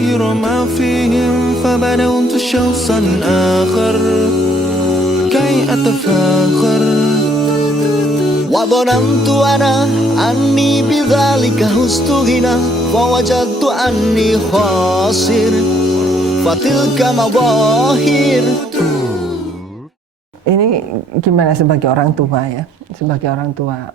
غير ما فيهم فبنوت شخصا آخر كي أتفاخر وظننت أنا أني بذلك هزت غنى فوجدت أني خاسر فتلك مظاهر. Ini gimana sebagai orang tua ya, sebagai orang tua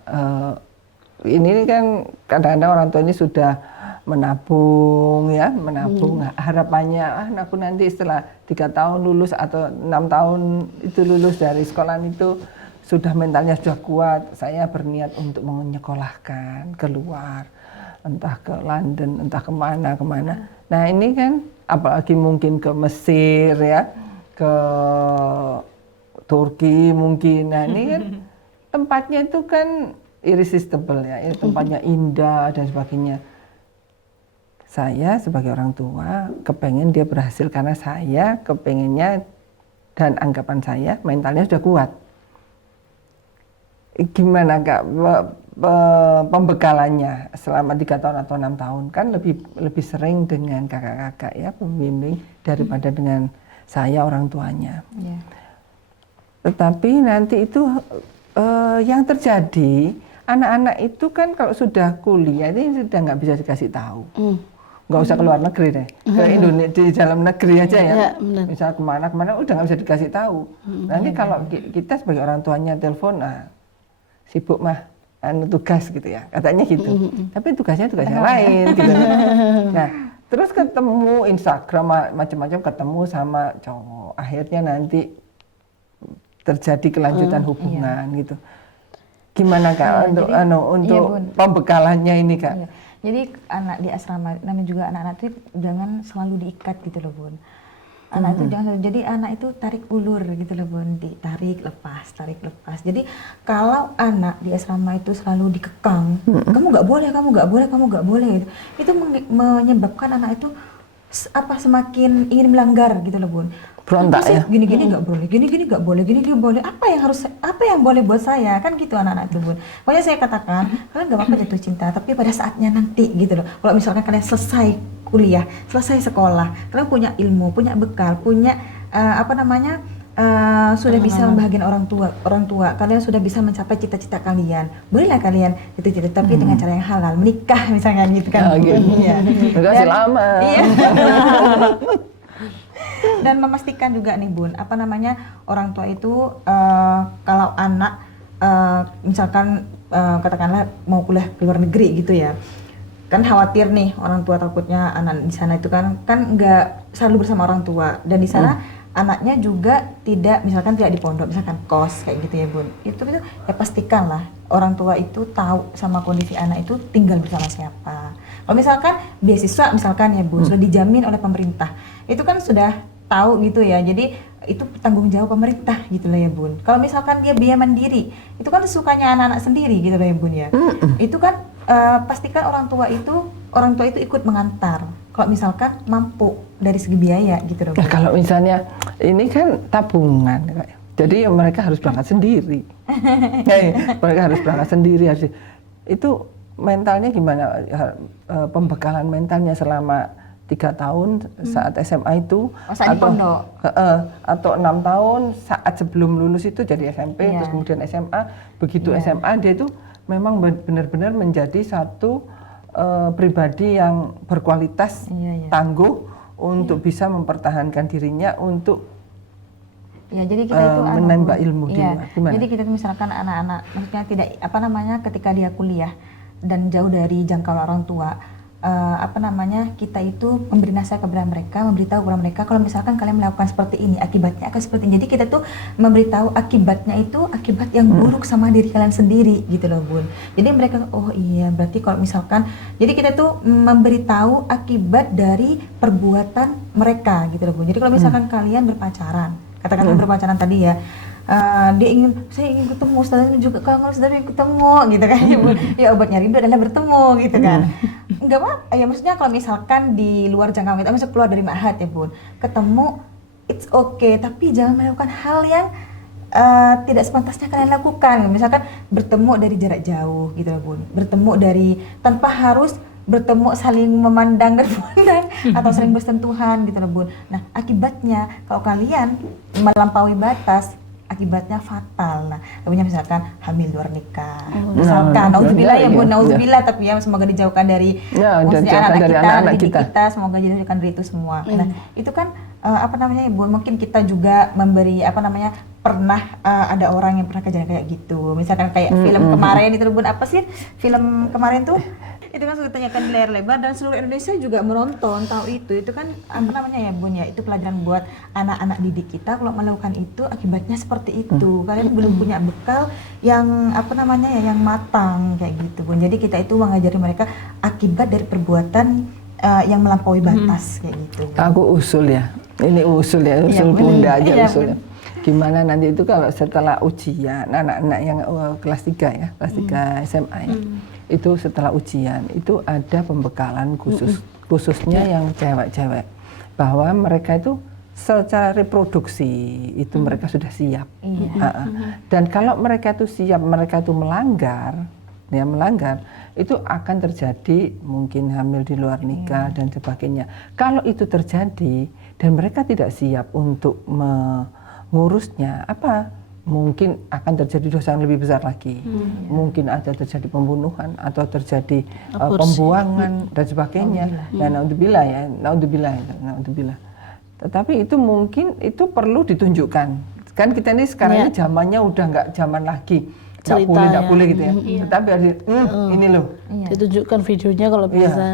ini kan kadang-kadang orang tua ini sudah menabung ya, menabung harapannya anakku nanti setelah 3 tahun lulus atau 6 tahun itu lulus dari sekolah itu sudah mentalnya sudah kuat, saya berniat untuk menyekolahkan keluar, entah ke London, entah kemana. Nah ini kan apalagi mungkin ke Mesir ya, ke Turki mungkin. Nah ini kan tempatnya itu kan irresistible ya, tempatnya indah dan sebagainya. Saya sebagai orang tua kepengen dia berhasil karena saya kepengennya dan anggapan saya mentalnya sudah kuat. Gimana Kak pembekalannya selama 3 tahun atau 6 tahun kan lebih sering dengan kakak-kakak ya pembimbing daripada dengan saya orang tuanya. Yeah. Tetapi nanti itu yang terjadi anak-anak itu kan kalau sudah kuliah ini sudah nggak bisa dikasih tahu. Nggak usah ke luar negeri deh, ke Indonesia di dalam negeri aja ya. Misal kemana udah nggak bisa dikasih tahu. Nanti kalau kita sebagai orang tuanya telepon, sibuk mah, tugas gitu ya, katanya gitu. Tapi tugasnya yang lain gitu. Nah, terus ketemu Instagram macam-macam, ketemu sama cowok, akhirnya nanti terjadi kelanjutan hubungan gitu. Gimana Kak untuk pembekalannya ini Kak? Iya. Jadi anak di asrama, namanya juga anak-anak itu jangan selalu diikat gitu loh Bun. Anak itu jangan, jadi anak itu tarik ulur gitu loh Bun, tarik lepas. Jadi kalau anak di asrama itu selalu dikekang, kamu nggak boleh, itu menyebabkan anak itu semakin ingin melanggar gitu loh Bun. Berontak ya? Gini nggak boleh, gini nggak boleh, gini boleh. Apa yang boleh buat saya kan gitu anak-anak itu Bun. Makanya saya katakan kalian nggak apa-apa jatuh cinta, tapi pada saatnya nanti gitu loh. Kalau misalkan kalian selesai kuliah, selesai sekolah, kalian punya ilmu, punya bekal, punya sudah bisa membahagiakan orang tua, kalian sudah bisa mencapai cita-cita kalian. Bolehlah kalian itu tapi dengan cara yang halal, menikah misalnya gitu kan. Iya. Masih lama. Iya. Dan memastikan juga nih Bun, orang tua itu kalau anak misalkan katakanlah mau kuliah ke luar negeri gitu ya, kan khawatir nih orang tua, takutnya anak di sana itu kan nggak selalu bersama orang tua, dan di sana anaknya juga tidak di pondok, misalkan kos kayak gitu ya Bun. Itu ya pastikanlah orang tua itu tahu sama kondisi anak itu tinggal bersama siapa. Kalau misalkan beasiswa misalkan ya Bun, sudah dijamin oleh pemerintah, itu kan sudah tahu gitu ya, jadi itu tanggung jawab pemerintah gitu loh ya Bun. Kalau misalkan dia biaya mandiri, itu kan sukanya anak-anak sendiri gitu loh ya Bun ya. Itu kan pastikan orang tua itu ikut mengantar kalau misalkan mampu dari segi biaya gitu loh Bun. Nah, kalau misalnya ini kan tabungan jadi mereka harus berangkat sendiri. Mereka harus berangkat sendiri. Itu mentalnya gimana, pembekalan mentalnya selama 3 tahun saat SMA itu atau 6 tahun saat sebelum lulus itu jadi SMP, terus kemudian SMA. Begitu SMA dia itu memang benar-benar menjadi satu pribadi yang berkualitas, tangguh untuk bisa mempertahankan dirinya untuk jadi kita itu menambah ilmu dia. Gimana? Jadi kita itu misalkan anak-anak, maksudnya tidak ketika dia kuliah dan jauh dari jangkauan orang tua, kita itu memberi nasihat kepada mereka, memberitahu kepada mereka kalau misalkan kalian melakukan seperti ini, akibatnya akan seperti ini. Jadi kita tuh memberitahu akibatnya itu akibat yang buruk sama diri kalian sendiri gitu loh Bun. Jadi mereka, oh iya berarti kalau misalkan, jadi kita tuh memberitahu akibat dari perbuatan mereka gitu loh Bun. Jadi kalau misalkan kalian berpacaran, katakan berpacaran tadi ya, saya ingin ketemu, saudara juga kalau saudara ingin ketemu gitu kan ya Bun. Ya obatnya rindu adalah bertemu gitu kan. Enggak apa ya, maksudnya kalau misalkan di luar jangkauan kita, misalnya keluar dari ma'had ya Bun, ketemu it's okay, tapi jangan melakukan hal yang tidak sepantasnya kalian lakukan. Misalkan bertemu dari jarak jauh gitu loh Bun, bertemu dari tanpa harus bertemu saling memandang dan memandang atau saling bersentuhan gitu loh Bun. Nah akibatnya kalau kalian melampaui batas akibatnya fatal. Nah, misalkan hamil luar nikah. Misalkan, naudzubillah ya Bun, naudzubillah, tapi ya semoga dijauhkan dari maksudnya anak-anak kita, semoga dijauhkan dari itu semua. Nah, itu kan apa namanya Bun, mungkin kita juga memberi apa namanya pernah ada orang yang pernah kejadian kayak gitu. Misalkan kayak film kemarin itu Bun, apa sih film kemarin tuh? Itu kan sudah ditanyakan di layar lebar dan seluruh Indonesia juga menonton tahu itu kan apa namanya ya Bun ya, itu pelajaran buat anak-anak didik kita kalau melakukan itu akibatnya seperti itu. Kalian belum punya bekal yang apa namanya ya yang matang kayak gitu Bun. Jadi kita itu mengajari mereka akibat dari perbuatan yang melampaui batas kayak gitu Bun. Aku usul ya, ini usul ya, usul bunda aja usulnya. Gimana nanti itu kalau setelah ujian anak-anak yang kelas 3 ya, kelas 3 SMA ya. Itu setelah ujian itu ada pembekalan khususnya yang cewek-cewek bahwa mereka itu secara reproduksi itu mereka sudah siap. Dan kalau mereka itu siap, mereka itu melanggar itu akan terjadi mungkin hamil di luar nikah dan sebagainya. Kalau itu terjadi dan mereka tidak siap untuk mengurusnya, mungkin akan terjadi dosa yang lebih besar lagi. Mungkin ada terjadi pembunuhan atau terjadi pembuangan dan sebagainya. Dan naudzubillah. Tetapi itu mungkin itu perlu ditunjukkan. Kan kita ini sekarang ini zamannya udah nggak zaman lagi. Nggak boleh gitu ya. Tetapi harus ini loh. Ditunjukkan videonya kalau bisa.